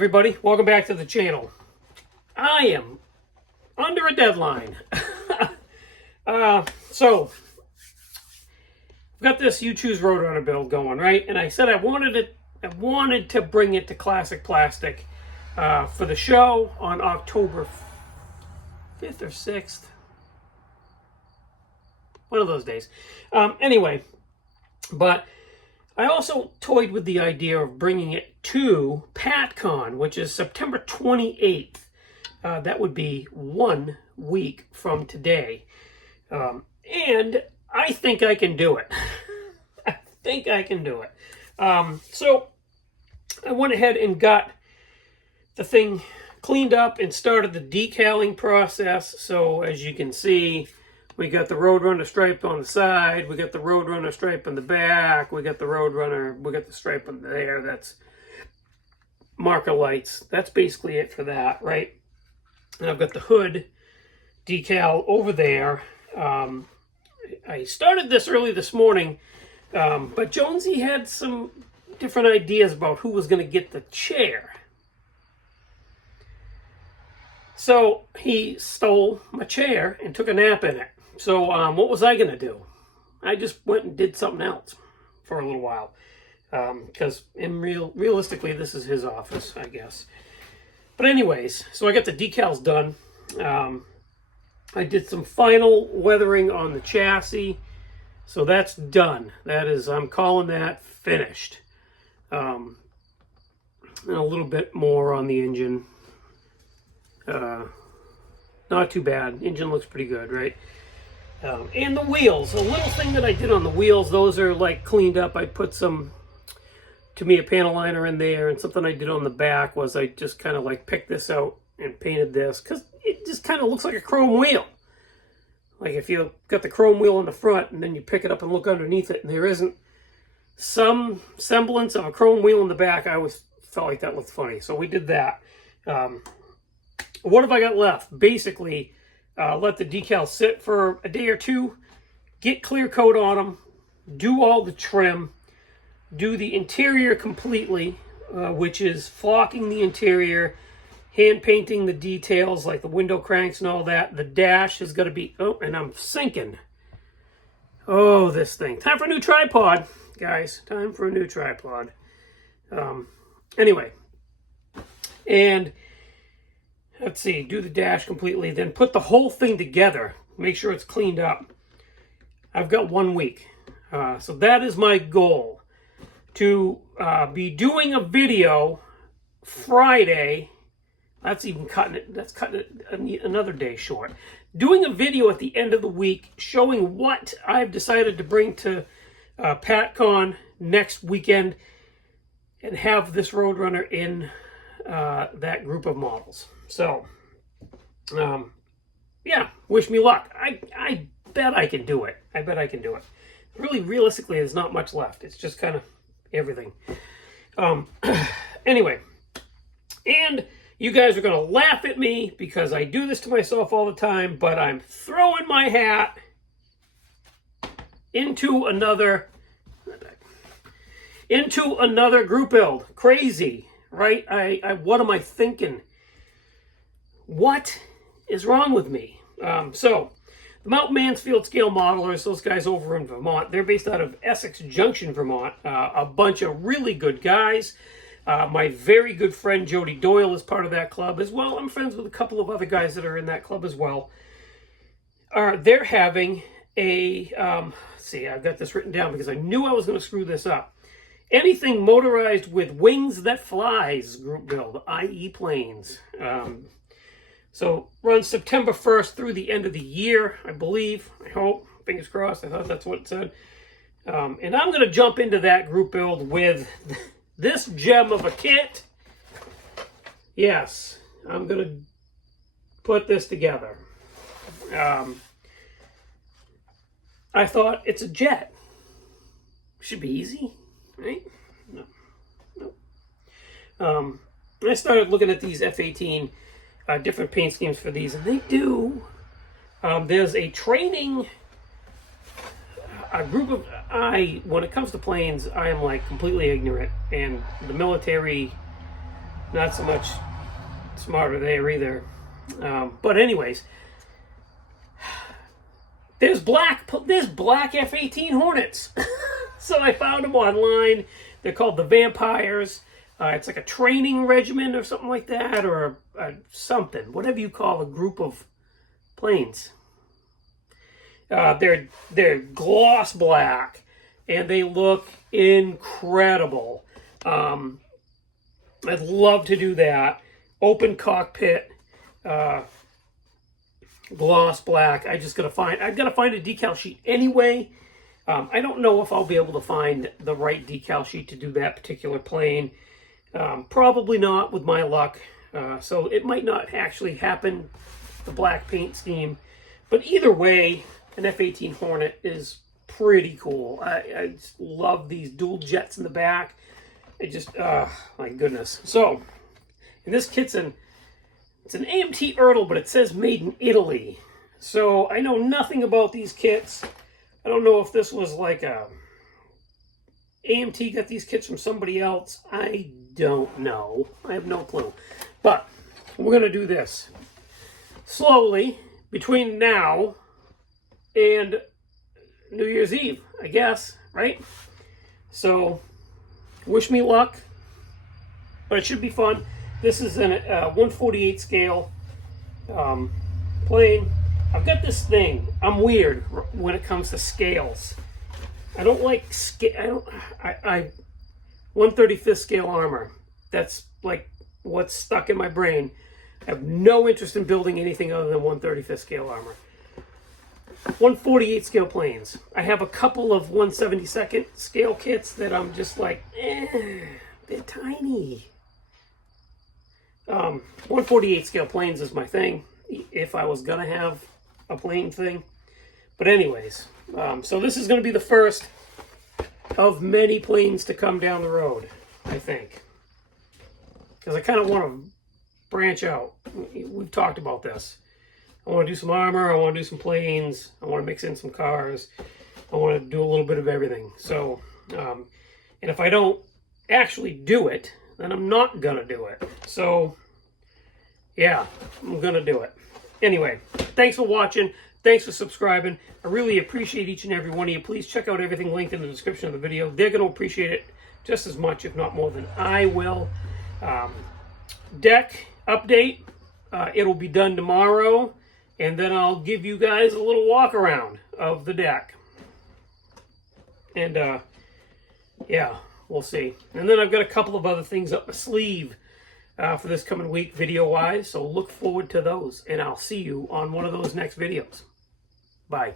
everybody, welcome back to the channel. I am under a deadline. So I've got this You Choose Roadrunner build going, right? And I said I wanted to bring it to Classic Plastic for the show on October 5th or 6th. One of those days. Anyway, but I also toyed with the idea of bringing it to PatCon, which is September 28th. That would be 1 week from today. And I think I can do it. I think I can do it. So I went ahead and got the thing cleaned up and started the decaling process. So as you can see, we got the Roadrunner stripe on the side. We got the Roadrunner stripe on the back. We got the Roadrunner. We got the stripe on there. That's marker lights. That's basically it for that, right? And I've got the hood decal over there. I started this early this morning, but Jonesy had some different ideas about who was going to get the chair. So he stole my chair and took a nap in it. So what was I going to do? I just went and did something else for a little while. Because realistically, this is his office, I guess. But anyways, so I got the decals done. I did some final weathering on the chassis. So that's done. That is, I'm calling that finished. And a little bit more on the engine. Not too bad. Engine looks pretty good, right? And the wheels. A little thing that I did on the wheels, those are like cleaned up. I put some Tamiya panel liner in there, and something I did on the back was I just kind of like picked this out and painted this because it just kind of looks like a chrome wheel. Like if you got the chrome wheel on the front and then you pick it up and look underneath it and there isn't some semblance of a chrome wheel in the back, I always felt like that looked funny. So we did that. What have I got left? Basically, let the decals sit for a day or two, get clear coat on them, do all the trim, do the interior completely, which is flocking the interior, hand painting the details like the window cranks and all that. The dash is going to be, oh, and I'm sinking. Oh, this thing. Time for a new tripod, guys. Time for a new tripod. Anyway, and let's see, do the dash completely, then put the whole thing together. Make sure it's cleaned up. I've got 1 week. So that is my goal. To be doing a video Friday. That's cutting it another day short. Doing a video at the end of the week showing what I've decided to bring to PatCon next weekend and have this Roadrunner in that group of models. So, yeah, wish me luck. I bet I can do it. I bet I can do it. Really, realistically, there's not much left. It's just kind of everything. Anyway, and you guys are going to laugh at me because I do this to myself all the time, but I'm throwing my hat into another group build. Crazy, right? What am I thinking? What is wrong with me? So, the Mount Mansfield Scale Modelers, those guys over in Vermont, they're based out of Essex Junction, Vermont. A bunch of really good guys. My very good friend Jody Doyle is part of that club as well. I'm friends with a couple of other guys that are in that club as well. They're having a, let's see, I've got this written down because I knew I was going to screw this up. Anything motorized with wings that flies group build, i.e. planes. So runs September 1st through the end of the year, I believe. I hope. Fingers crossed. I thought that's what it said. And I'm going to jump into that group build with this gem of a kit. Yes, I'm going to put this together. I thought it's a jet. Should be easy, right? No. I started looking at these F-18 different paint schemes for these, and they do. There's a training, a group of, when it comes to planes, I am like completely ignorant, and the military not so much smarter there either. But anyways, there's black F-18 Hornets. So I found them online. They're called the Vampires. It's like a training regiment or something like that, or something, whatever you call a group of planes. They're gloss black, and they look incredible. I'd love to do that. Open cockpit, gloss black. I've got to find a decal sheet anyway. I don't know if I'll be able to find the right decal sheet to do that particular plane. Probably not with my luck. So it might not actually happen, the black paint scheme. But either way, an F-18 Hornet is pretty cool. I just love these dual jets in the back. It just, my goodness. So, and this kit's it's an AMT Ertl, but it says made in Italy. So I know nothing about these kits. I don't know if this was like AMT got these kits from somebody else. I don't know. I have no clue. But we're going to do this slowly between now and New Year's Eve, I guess, right? So wish me luck, but it should be fun. This is a 1/48 scale plane. I've got this thing. I'm weird when it comes to scales. I don't like scale. I 1/35 scale armor. That's like what's stuck in my brain. I have no interest in building anything other than 1/35 scale armor. 1/48 scale planes. I have a couple of 1/72 scale kits that I'm just like, they're tiny. 1/48 scale planes is my thing, if I was gonna have a plane thing. But anyways, so this is gonna be the first of many planes to come down the road, I think. Because I kind of want to branch out. We've talked about this. I want to do some armor, I want to do some planes, I want to mix in some cars, I want to do a little bit of everything. So, and if I don't actually do it, then I'm not gonna do it. So, yeah, I'm gonna do it. Anyway, thanks for watching. Thanks for subscribing. I really appreciate each and every one of you. Please check out everything linked in the description of the video. They're going to appreciate it just as much, if not more than I will. Deck update. It'll be done tomorrow. And then I'll give you guys a little walk around of the deck. And, yeah, we'll see. And then I've got a couple of other things up my sleeve for this coming week, video-wise. So look forward to those. And I'll see you on one of those next videos. Bye.